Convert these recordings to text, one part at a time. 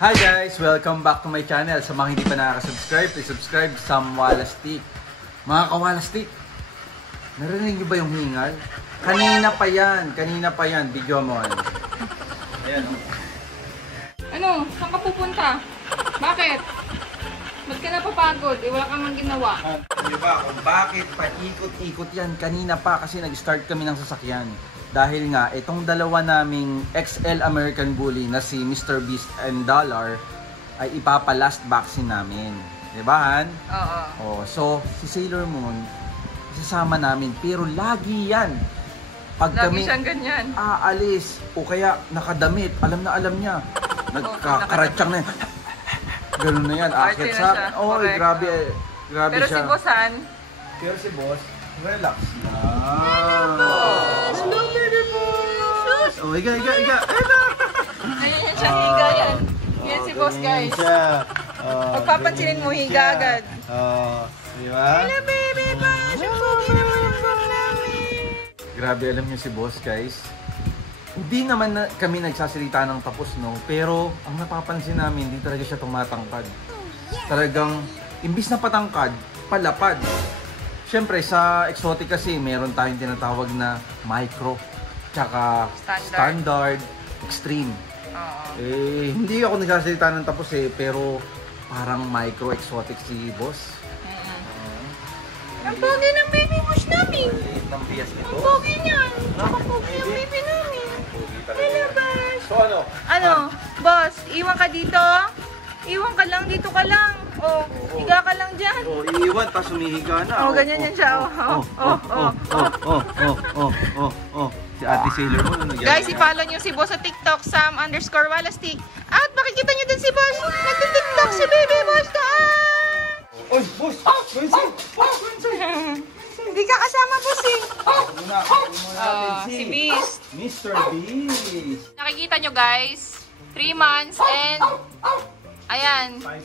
Hi guys! Welcome back to my channel. Sa mga hindi pa nakaka-subscribe, please subscribe Sam Walastik. Mga kawalastik, narinig niyo ba yung hingal? Kanina pa yan. Video mo. Ayan. Ano? Saan ka pupunta? Bakit? Ba't ka napapagod? Wala kang mang ginawa. Diba kung bakit paikot-ikot yan? Kanina pa kasi nag-start kami ng sasakyan. Dahil nga, itong dalawa naming XL American Bully na si Mr. Beast and Dollar ay ipapa-last vaccine namin. Diba, Han? Oo. Oh, so, si Sailor Moon, isasama namin. Pero lagi yan. Pag lagi kami siyang ganyan. Aalis, o kaya nakadamit, alam na alam niya. Nagkakaratsang na yan. Ganun na yan. Akit sa akin. Oh, grabe pero siya. Si Bossan? Pero si Boss, relax na. Hello, baby boss! Oh, iga. Ayan siya, higa yan. Yan si Boss, guys. Pagpapansinin mo, higa agad. Diba? Hello, baby boss! Ang pogi naman ang boss namin. Grabe, alam niyo si Boss, guys. Hindi naman kami nagsasalita ng tapos, no? Pero, ang napapansin namin, hindi talaga siya tumatangkad. Talagang, imbis na patangkad, palapad. Siyempre, sa exotic kasi, meron tayong tinatawag na micro, tsaka standard, extreme. Eh, hindi ako nagsasalita ng tapos pero parang micro exotic si Boss. Ang pogi ng baby boss namin. Ng bias nito. Ang pogi niyan. Ang pogi ng baby namin. Hello, boss. So Ano? Boss, iwan ka dito? Iwan ka lang, dito ka lang. Oh, higa ka lang dyan. Oh, iiwan, tapos humihiga na. Oh, ganyan yan siya. Si Ate Sailor Moon, ano yan? Guys, i-follow nyo si Boss sa TikTok, Sam_Walastik. At makikita nyo din si Boss. Nagtitiktok si baby boss doon. Oy, Boss! Hindi ka kasama, Boss eh. Si Beast. Mr. Beast. Nakikita nyo guys, 3 months and ayan, 5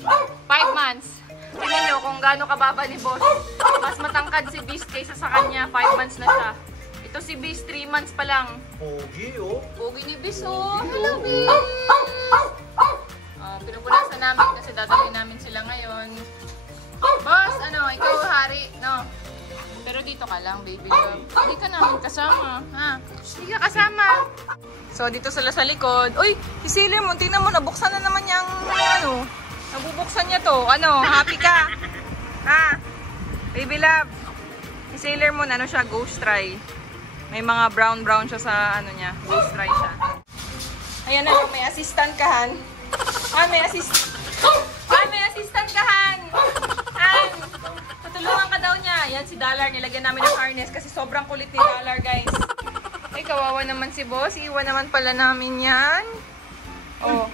months. Tingnan nyo kung gaano kababa ni Boss. Mas matangkad si Beast kaysa sa kanya. 5 months na siya. Ito si Beast, 3 months pa lang. Pogi, oh. Pogi ni Beast, oh. Hello, Beast. Pinupunasan namin kasi dadalhin namin sila ngayon. Boss, ano, ikaw hari, no? Pero dito ka lang, baby love. Hindi ka namin kasama, ha? Hindi ka kasama. So, dito sila sa likod. Uy, si Sailor Moon, tingnan mo, nabuksan na naman niyang, ano, nabubuksan niya to. Ano, happy ka? Ha? Baby love. Si Sailor Moon, ano siya, ghost try. May mga brown siya sa, ano niya, ghost try siya. Ayan na, may assistant ka, Han. May assistant ka, Han. Han, tutulungan ka daw niya. Yan si Dollar, nilagyan namin ng harness kasi sobrang kulit ni Dollar, guys. Ay, kawawa naman si Boss. Iwan naman pala namin yan. Oh.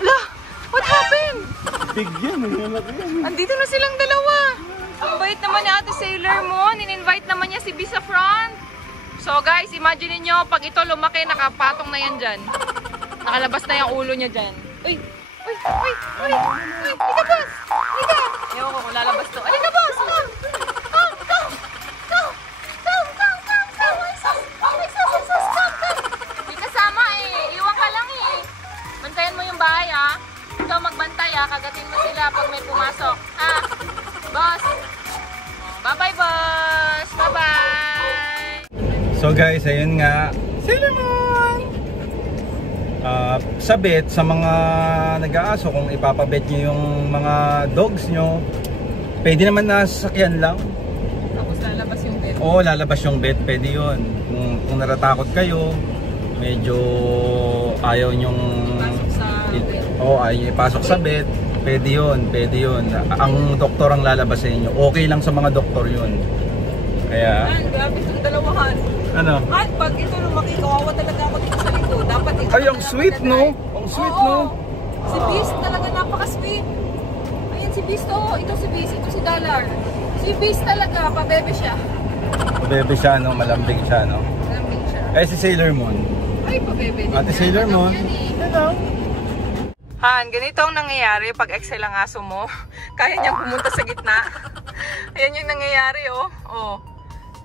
La! What happened? Big yan. Andito na silang dalawa. Ang bait naman ni Ate Sailor Moon. In-invite naman niya si B sa front. So guys, imagine niyo pag ito lumaki, nakapatong na yan dyan. Nakalabas na yung ulo niya dyan. Uy! Liga, Boss! Liga! Ewan ko kung lalabas to. Liga, Boss! Hindi kasama eh. Iwan ka lang eh. Bantayan mo yung bahay ha. Ikaw magbantay ha. Kagatin mo sila pag may pumasok. Ha? Boss! Bye-bye, Boss! Bye-bye! So guys, ayun nga. Sailor Moon! Sabit sa mga nag-aaso, kung ipapabet nyo yung mga dogs nyo, pwede naman na sasakyan lang. Tapos lalabas yung bed. Oo, lalabas yung bed, pwede yun. Kung natatakot kayo, medyo ayaw nyong ayaw ipasok sa bed, pwede yun. Ang doktor ang lalabas sa inyo. Okay lang sa mga doktor yun. Kaya... Grabe itong dalawahan. Ano? At pag ito lumaki, kawawa talaga ako dito sa likod. Dapat Ay, ang sweet, no? Ang sweet, no? Si Beast talaga napaka-sweet. Ayan si Beast, oh. Ito si Beast, ito si Dollar. Si Beast talaga, pabebe siya. Pabebe siya, no? Malambing siya, no? Malambing siya. Eh, si Sailor Moon. Ay, pabebe din. Ate Sailor Moon. Hello. Han, ganito ang nangyayari pag Excel ang aso mo. Kaya niyang pumunta sa gitna. Ayan yung nangyayari, oh. Oh.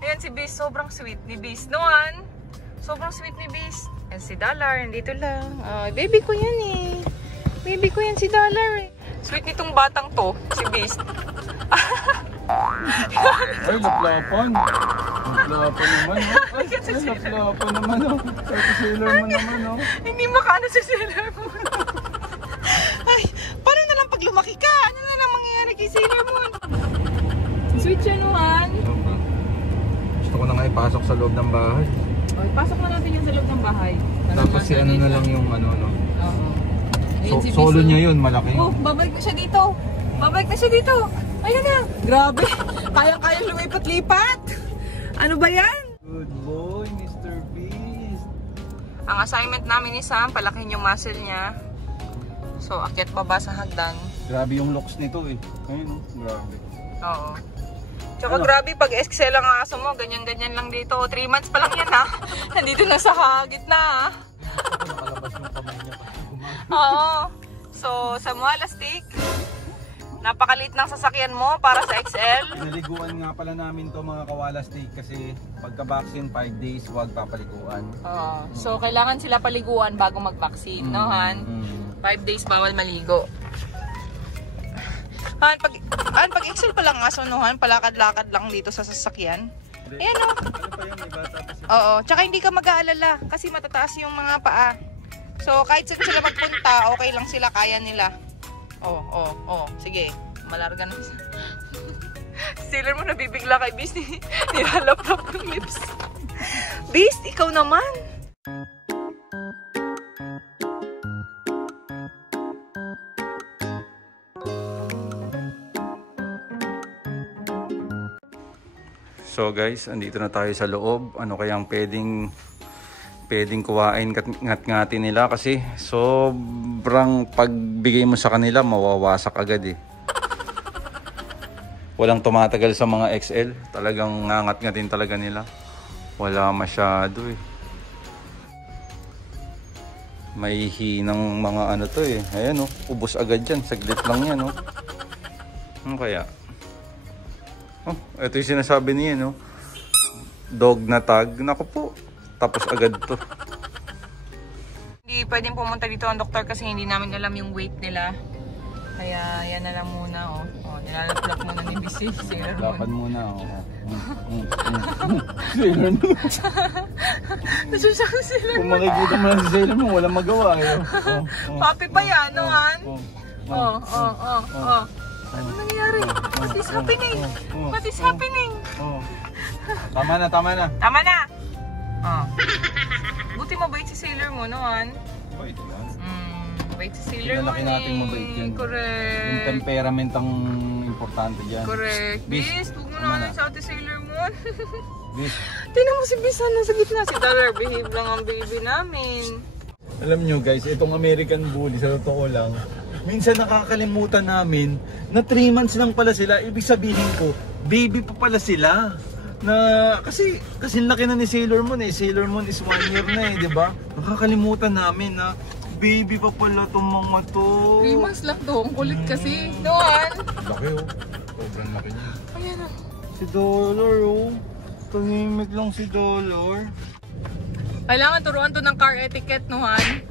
Ayan si Beast, sobrang sweet ni Beast. No, Han? Sobrang sweet ni Beast. Ayan si Dollar, nandito lang. Baby ko yan eh. Baby ko yan si Dollar eh. Sweet nitong batang to, si Beast. Ay, laplapan. Laplapan naman, no? Ay, laplapan naman, no? Ate Sailor Moon naman, no? Hindi makaano si Sailor Moon. Ay, paano na lang pag lumaki ka? Ano na lang mangyayari kay Sailor Moon? Sweet siya, no, Han? Gusto ko na nga ipasok sa loob ng bahay. Okay, pasok na natin yung sa loob ng bahay. Tapos si ano na lang yung ano, no? Oo. Ayun, si Solo Beast, niya yun, malaki. oh, babalik na siya dito. Babalik na siya dito. Ayun na. Grabe. Kaya-kaya lumipat-lipat. Ano ba yan? Good boy, Mr. Beast. Ang assignment namin ni Sam, palakihin yung muscle niya. So, akyat baba sa hagdan. Grabe yung looks nito eh. Ayun, no? Grabe. Oo. Tsaka grabe, pag Excel ang aso mo, ganyan-ganyan lang dito. 3 months pa lang yan, ha? Nandito na sa gitna, ha? Nakalabas yung kamay niya pa. Oo. So, sa Mualastik, napakaliit ng sasakyan mo para sa XL. Pinaliguan nga pala namin to mga kawalastik kasi pagka-vaccine 5 days, huwag papaliguan. Oo. So, kailangan sila paliguan bago mag-vaccine, no, Han? 5 days bawal maligo. Han, pag Excel pa lang aso, no, Han? Palakad-lakad lang dito sa sasakyan. Ayan, no? Ano pa yan, may bata pa siya? Oo. Tsaka hindi ka mag-aalala kasi matataas yung mga paa. So, kahit saan sila magpunta, okay lang sila, kaya nila. Sige. Malarga na siya. Sailor mo nabibigla kay Beast. Nilalap-lap ng lips. Beast, ikaw naman. So guys, andito na tayo sa loob. Ano kayang pwedeng kuwain, ngat-ngati nila kasi sobrang pagbigay mo sa kanila mawawasak agad eh. Walang tumatagal sa mga XL, talagang ngangat-ngatin talaga nila. Wala masyado eh. May hinang mga ano to eh. Ayan oh, ubos agad yan, saglit lang yan oh. Ano kaya? Oh, ito yung sinasabi niya no. Dog na tag, naku po. Tapos agad to. Hindi pwedeng pumunta dito ang doktor kasi hindi namin alam yung weight nila. Kaya yan na lang muna, oh. Nilalaplap muna ni BC. Sailor Moon. Lapan muna, oh. Sailor Moon. Nasusak si Sailor Moon. Kung makikita mo lang si Sailor Moon, walang magawa eh. Papi pa yan, no, Han? Ano nangyari? What is happening? What is happening? Tama na, tama na. Tama na! Buti mabait si Sailor Moon, no, Han? Bait yan. Mabait si Sailor Moon. Pinalaki natin mabait yan. Correct. Yung temperament ang importante dyan. Correct. Beast, huwag mo na sa ate Sailor Moon. Beast. Tingnan mo si Beast, nasa gitna. Si Dollar, behave lang ang baby namin. Alam nyo guys, itong American Bully, sa totoo lang, minsan nakakalimutan namin na 3 months lang pala sila. Ibig sabihin ko, baby pa pala sila. Na kasi laki na ni Sailor Moon eh. Sailor Moon is 1 year na eh, 'di ba? Nakakalimutan namin na baby pa pala tong mga to. 3 months lang to, ang kulit kasi. Noan! Laki oh. Sobrang laki niya. Ayan oh. Si Dollar oh. Tahimik lang si Dollar. Kailangan turuan to ng car etiquette, Nohan.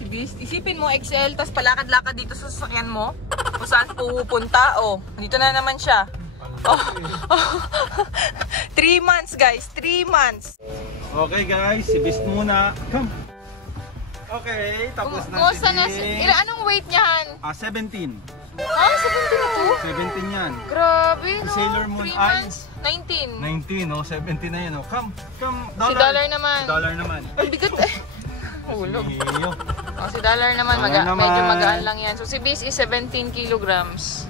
Si Beast, isipin mo XL, tas palakad-lakad dito sa sasakyan mo. Kung saan pupunta, oh. Dito na naman siya. 3 months guys, 3 months. Okay guys, si Beast muna. Come. Okay, tapos na Kumusta na? si Anong weight niyan? 17. 17 na to? 17 yan. Grabe, no? Sailor Moon 3 ay months, 19. 19, oh, 17 na yun, oh. Come, Si Dollar naman. Si Dollar naman. Ang bigat eh. Hulog. Iyo. Oh, si Dollar naman, Dollar naman. medyo magaan lang yan. So si Beast is 17 kilograms.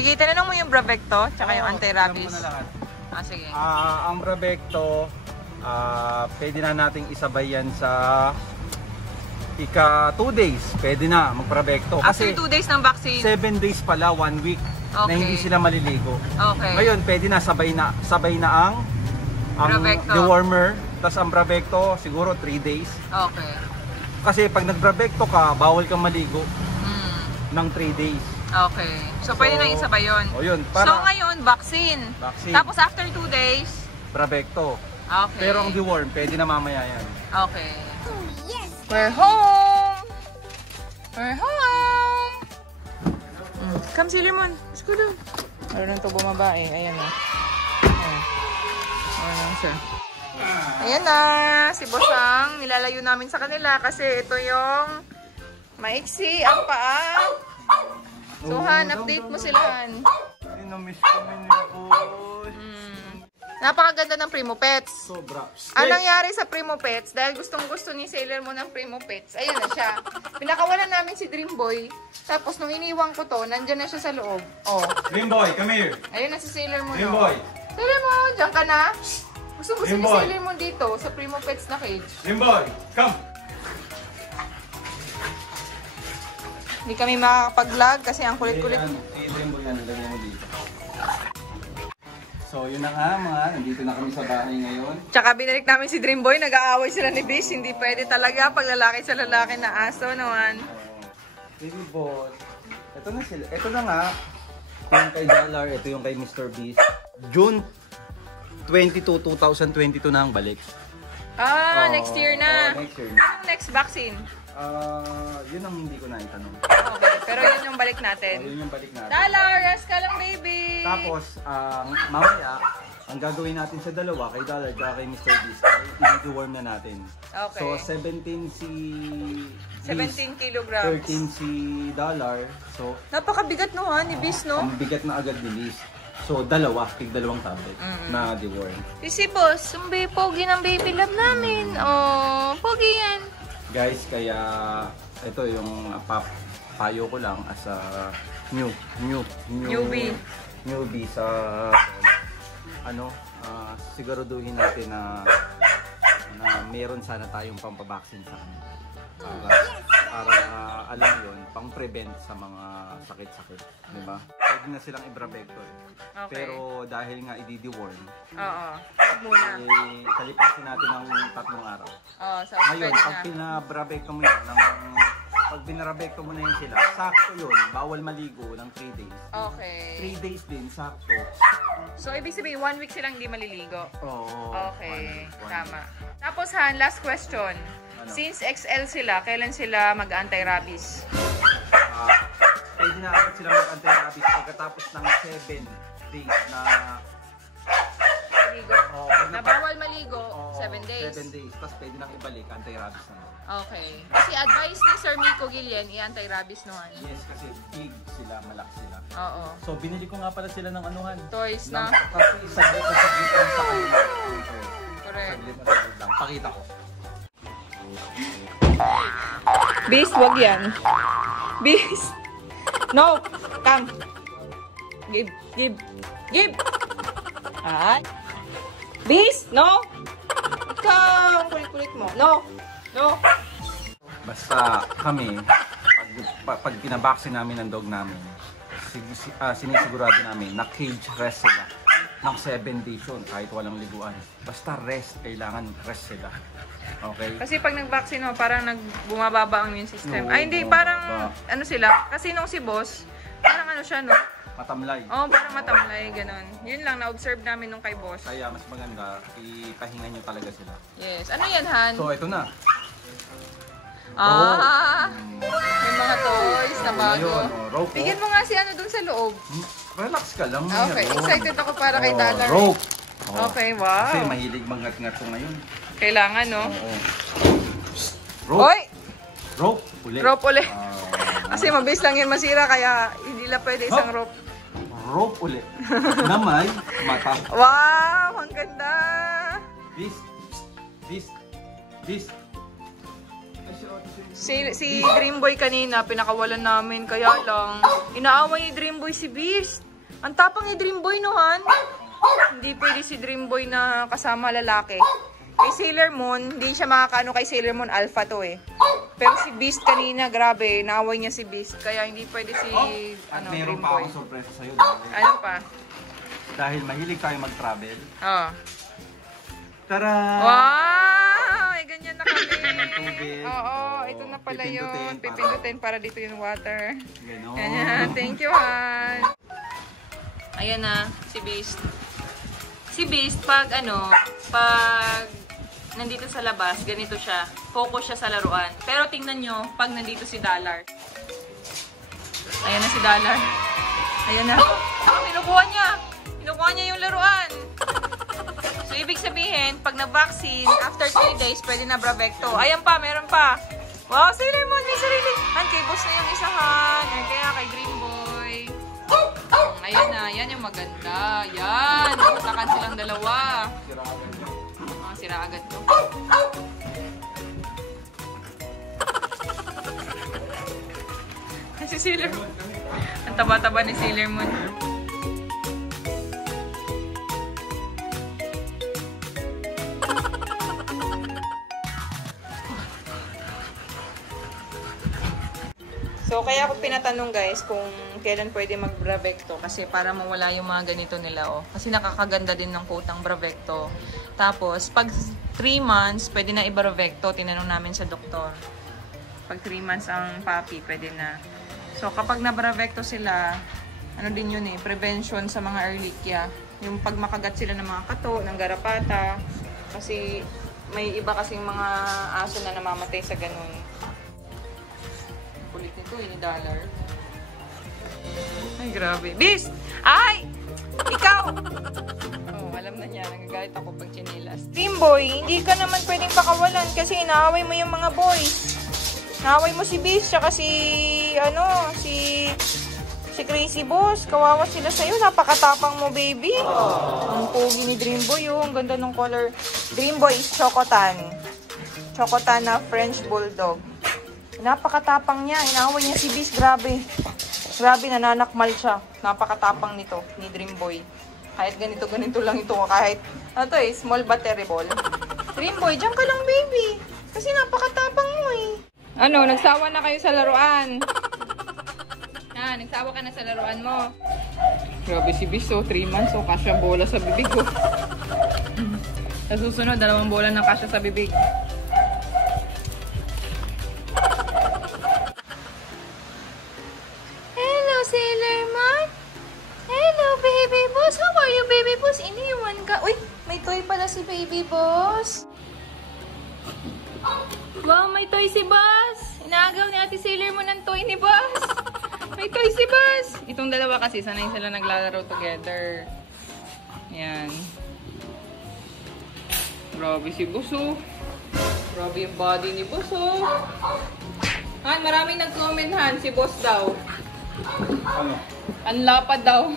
Sige, tinanong mo yung Bravecto, tsaka yung Oo, anti-rabies. alam ko na lahat. Sige. Ang Bravecto, pwede na nating isabay yan sa ika 2 days. Pwede na mag-Bravecto. After Kasi 2 days ng vaccine. 7 days pala, 1 week na Okay. hindi sila maliligo. Okay. Ngayon, pwede na sabay na ang Bravecto. dewormer. Tapos ang Bravecto, siguro 3 days. Okay. Kasi pag nag-Bravecto ka, bawal kang maligo Mm. ng 3 days. Okay. So, pwede na isabay yun. O yun, So, para ngayon, vaccine. Vaccine. Tapos, after 2 days, Bravecto. okay. Pero ang deworm, pwede na mamaya yan. Okay. We're home! We're home! Come, si Lemon. Let's go down. Meron to bumaba eh. Ayan na. Ayan siya. Ayan na. Si Bosang. Nilalayo namin sa kanila kasi ito yung maiksi ang paa. So, Han, update mo sila, Han. Ay, na-miss kami ni Boss. Napakaganda ng Primo Pets. Sobra. Ang nangyari sa Primo Pets, dahil gustong-gusto ni Sailor Moon ng Primo Pets, ayun na siya. Pinakawalan namin si Dream Boy. Tapos nung iniwang ko to, nandyan na siya sa loob. Oh, Dream Boy, come here. ayun na si Sailor Moon. Dream oh. Boy. Sailor Moon, dyan ka na. Gusto Dream ni Boy. Sailor Moon dito, sa Primo Pets na cage. Dream Boy, come. Hindi kami makakapag-vlog kasi ang kulit-kulit. Si Dream Boy, ano lagyan mo dito. So, yun na nga mga, nandito na kami sa bahay ngayon. Tsaka binalik namin si Dream Boy, nag-aaway sila ni Bish. Hindi pwede talaga pag lalaki sa lalaki na aso naman. Baby Boss. Ito na sila. Ito na nga. Ito yung kay Dollar, ito yung kay Mr. Beast. June 22, 2022 na ang balik. Next year na. Next year na. Next vaccine. Yun ang hindi ko na itanong. Okay, pero yun yung balik natin. Yun yung balik natin. Dollar, rest ka lang, baby! Tapos, mamaya, ang gagawin natin sa dalawa, kay Dollar at kay Mr. Beast, ay i-deworm na natin. Okay. So, 17 si 17 kilograms. 13 si Dollar. So, Napakabigat no ha, ni Beast, no? ang bigat na agad ni Beast. So, dalawang tablet na deworm. Si Boss, ang pogi ng baby love namin. Oh, pogi yan. Guys, kaya ito yung payo ko lang as a newbie sa siguraduhin natin na meron sana tayong pampabaksin sa kanila. Para alam yun, pang-prevent sa mga sakit-sakit, di ba? Pwede na silang i-Bravecto eh. Okay. Pero dahil nga i-deworm, Oo, muna. kalipasin natin ng 3 araw. Oo, so Ngayon, pwede pag na. pinabravecto mo yun, pag binarabecto mo na yun sila, sakto yun, bawal maligo ng 3 days. Okay. 3 days din, sakto. So, ibig sabihin, 1 week silang hindi maliligo. Oo. Okay, one tama. Tapos Han, last question. Ano? Since XL sila, kailan sila mag-anti-rabies? Pwede na agad sila mag-anti-rabies pagkatapos ng 7 days na... Maligo. pag Na bawal maligo, 7 days. 7 days, tapos pwede nang ibalik anti-rabies naman. Okay. Kasi advice ni Sir Miko Gillian, i-anti-rabies naman. Yes, kasi big sila, malaki sila. Oo. So, binili ko nga pala sila ng anuhan. Toys na. Kasi saglit lang sa kanila. Correct. Saglit lang. Pakita ko. Beast, wag yan. Beast. No. Come. Give. Ay. Beast, no. Ikaw, kulit-kulit mo. No. Basta kami, pag pinabaksin namin ng dog namin, sinisigurado namin na cage rest sila ng 7 days yun, kahit walang liguan. Basta rest, kailangan rest sila. Okay? Kasi pag nag-vaccine mo, parang bumababa ang immune system. No, Ay, hindi, bumababa. parang ano sila. Kasi nung si boss, parang ano siya, no? Matamlay. Oo, parang matamlay, ganun. Yun lang, na-observe namin nung kay boss. Kaya mas maganda, ipahinga nyo talaga sila. Yes. Ano yan, Han? So, ito na. May mga toys na bago. Ayun, rope. Bigyan mo nga si ano dun sa loob. Relax ka lang. Okay, meron. excited ako para kay Dollar. Rope. Okay, wow. Kasi mahilig mangat-ngat ko ngayon. Kailangan, no? Oo. Rope. Hoy! Rope. Ulit. Rope ulit. Kasi mabilis lang yun masira, kaya hindi lang pwede isang rope. Rope ulit. Na may mata. Wow! Ang ganda! This. Si Dream Boy kanina, pinakawalan namin, kaya lang, inaaway ni Dream Boy si Beast. Ang tapang ni Dreamboy, no, Han? Hindi pwede si Dreamboy na kasama lalaki. Kay Sailor Moon, hindi siya makakaano kay Sailor Moon. Alpha to eh. Pero si Beast kanina, grabe. Naaway niya si Beast. Kaya hindi pwede si At meron pa Dreamboy. akong sorpresa sa'yo. Dahil, Ano pa? dahil mahilig tayo mag-travel. Oh. Tara! Wow! Ay, ganyan na kami. Tubig. Oo, ito na pala yun. Pipindutin para dito yung water. Ganon. Ganyan. Thank you, Han. Ayan na, si Beast. Si Beast, pag nandito sa labas, ganito siya. Focus siya sa laruan. Pero tingnan nyo, pag nandito si Dollar. Ayan na si Dollar. Ayan na. Kinukuha niya. Kinukuha niya yung laruan. So, ibig sabihin, pag na-vaccine, after 3 days, pwede na Bravecto. Ayan pa, meron pa. Wow, Sailor Moon, may sarili. Han, kay boss na yung isahan. Or kaya kay Dreamboy. Ayan na, yan yung maganda. Yan, takan silang dalawa. Sira agad to. Si Sailor Moon. Ang taba-taba ni Sailor Moon. So, kaya ako pinatanong guys kung kailan pwede mag-Bravecto kasi para mawala yung mga ganito nila, oh. Kasi nakakaganda din ng putang Bravecto. Tapos, pag 3 months, pwede na i-Bravecto. Tinanong namin sa doktor. Pag 3 months ang puppy, pwede na. So, kapag na-Bravecto sila, ano din yun eh, prevention sa mga Ehrlichia. Yung pag makagat sila ng mga kato, ng garapata. Kasi, may iba kasing mga aso na namamatay sa ganun. Kulit nito, ni Dollar. Ay, grabe. Beast! Ay! Ikaw! Oh, alam na niya. Nagagalit ako pag chinilas. Dreamboy, hindi ka naman pwedeng pakawalan kasi inaaway mo yung mga boys. Inaaway mo si Beast, tsaka si Crazy Boss. Kawawa sila sa'yo. Napakatapang mo, baby. Ang pogi ni Dreamboy, oh. Ang ganda ng color. Dreamboy is Chocotan. Chocotan na French Bulldog. Napakatapang niya. Inaaway niya si Beast. Grabe. Grabe, nananakmal siya. Napakatapang nito, ni Dreamboy. Kahit ganito-ganito lang ito. Kahit, small battery ball. Dreamboy, diyan ka lang, baby. Kasi napakatapang mo eh. Ano, nagsawa na kayo sa laruan? Ha, nagsawa ka na sa laruan mo? Grabe si Beast, 3 months, kasya bola sa bibig ko. Sa susunod, 2 bola na kasya sa bibig. Sailor Moon? Hello, baby boss. How are you, baby boss? Iniwan ka. Uy, may toy pala si baby boss. Wow, may toy si boss. Inaagaw ni Ate Sailor Moon ng toy ni boss. May toy si boss. Itong dalawa kasi, sanay sila naglalaro together. Yan. Grabe si boss, oh. Grabe yung body ni boss, oh. Han, maraming nag-comment, Han. Si boss daw. Ano? Ang lapad daw.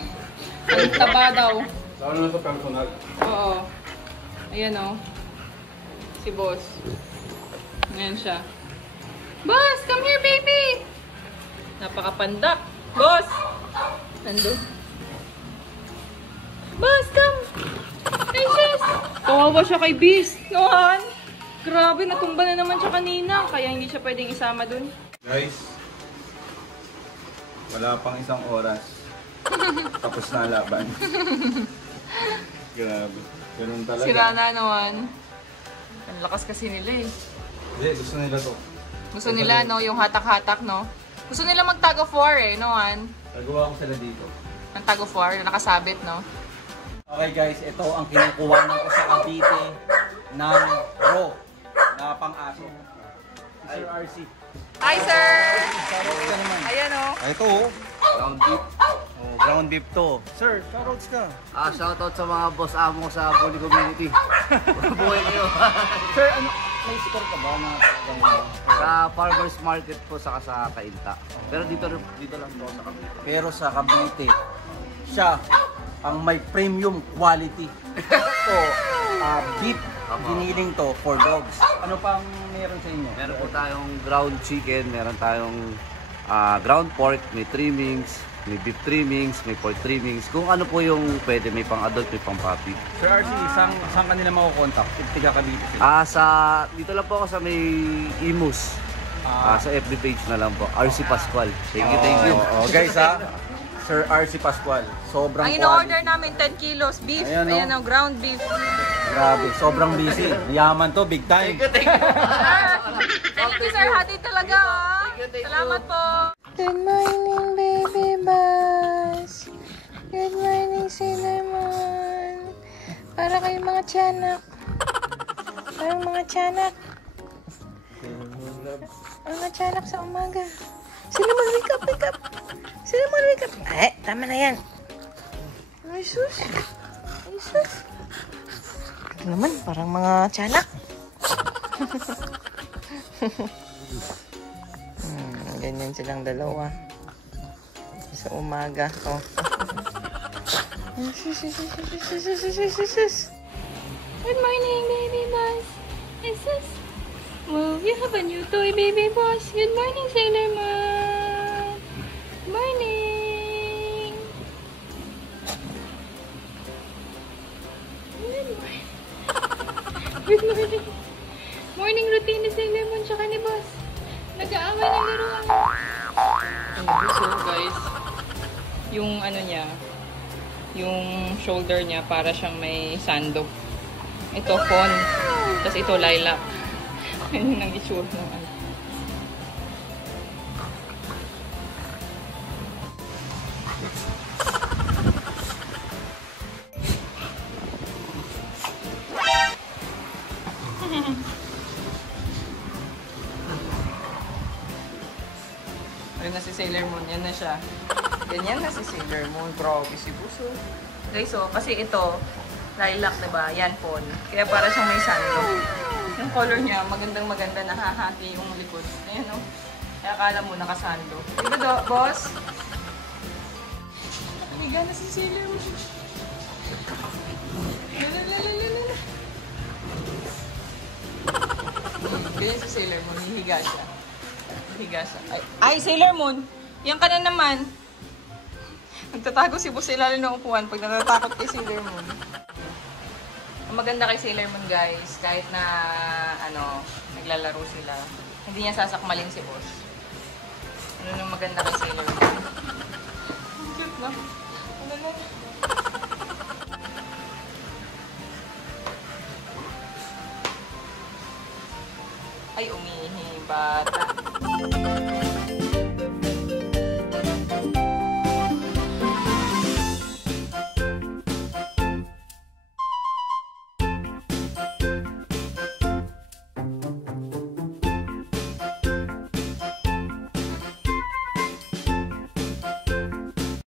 Ang taba daw. Lalo na sa personal. Oo. Ayan o. Si boss. Ayan siya. Boss, come here, baby! Napakapandak. Boss! Nandun. Boss, come! Hey, sis! Kawawa siya kay Beast. Nohan! Grabe, natumba na naman siya kanina. Kaya hindi siya pwedeng isama dun. Guys, wala pang 1 oras. Tapos na laban. Grabe. Ganun talaga. Sira na naman. Ang lakas kasi nila eh. Hindi, gusto nila to. Gusto nila, no? Yung hatak-hatak, no? Gusto nila mag-tag of war eh, no, Han? Nagawa ko sila dito. Ang tag of war, nakasabit, no? Okay guys, ito ang kinukuha ko sa Cavite ng raw na pang-aso. Sir RC. Hi, sir! Shoutouts ka naman. Ayan, oh. Ito oh. Ground beef. Oh, ground beef to. Sir, shoutouts ka. Shoutout sa mga boss amo sa Bully Community. Buhay kayo. Sir, ano, may score ka ba na Sa farmers market po saka sa Kainta. Pero dito lang po sa Cavite. pero sa Cavite, siya ang may premium quality. So, beef giniling to for dogs. Ano pang meron sa inyo? Meron po tayong ground chicken, meron tayong ground pork, may trimmings, may beef trimmings, may pork trimmings. Kung ano po yung pwede, may pang adult, may pang puppy. Sir RC, saan kanila makukontak? Tiga Cavite sila. Dito lang po ako sa may Imus. Sa FB page na lang po. RC Pascual. Thank you. Guys Sir RC Pascual. Sobrang Ang in-order namin 10 kilos beef. Ayan, Ayan o, ground beef. Grabe, sobrang busy. Yaman to, big time. Thank you, sir. Hati talaga, oh. Salamat po. Good morning, baby bus. Good morning, cinnamon. Para kayong mga tiyanak. Parang mga tiyanak. Mga tiyanak sa umaga. Cinnamon, wake up, wake up. Cinnamon, wake up. Ay, tama na yan. Ay, sus. Ay, sus. Ito naman, parang mga tiyanak. Ganyan silang dalawa. Sa umaga. Oh. Good morning, baby boss. Jesus. Well, you have a new toy, baby boss. Good morning, Sailor Man. Morning. Good morning. Morning routine ni Sailor Moon tsaka ni boss. Nag-aaway ng laruan. So guys, yung ano niya, yung shoulder niya para siyang may sando. Ito fawn, tapos ito lilac. Yan ang itsura ng ano. Ayun na si Sailor Moon. Yan na siya. Ganyan na si Sailor Moon. Grabe si Buso. Guys, so, kasi ito, lilac, diba? Yan, fawn. Kaya para siyang may sando. Yung color niya, magandang maganda. Nahahati yung likod. Ayan, no? Kaya akala mo nakasando. Diba, boss? Naniga na si Sailor Moon. Lalalala. Ganyan si Sailor Moon. Hihiga siya. Higa siya. Ay, Sailor Moon! Yan ka na naman. Nagtatago si Boss sa ilalim ng upuan pag natatakot kay Sailor Moon. Ang maganda kay Sailor Moon, guys, kahit na, naglalaro sila, hindi niya sasakmalin si Boss. Ano nang maganda kay Sailor Moon? Ang cute na. Ano na? Ay, umihi, bata.